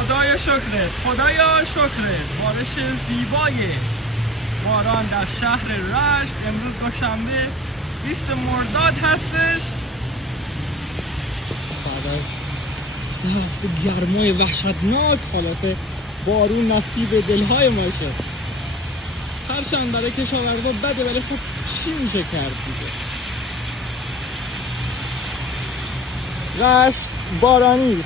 خدایا شکرت، خدایا شکرت. بارش زیبای باران در شهر رشت. امروز دوشنبه 20 مرداد هستش. بعد از 3 هفته گرمای وحشتناک حالت بارون نصیب دلهای ما شد. هرچند برای کشاورزا بده، ولی خب چی میشه کرد دیگه. رشت بارانی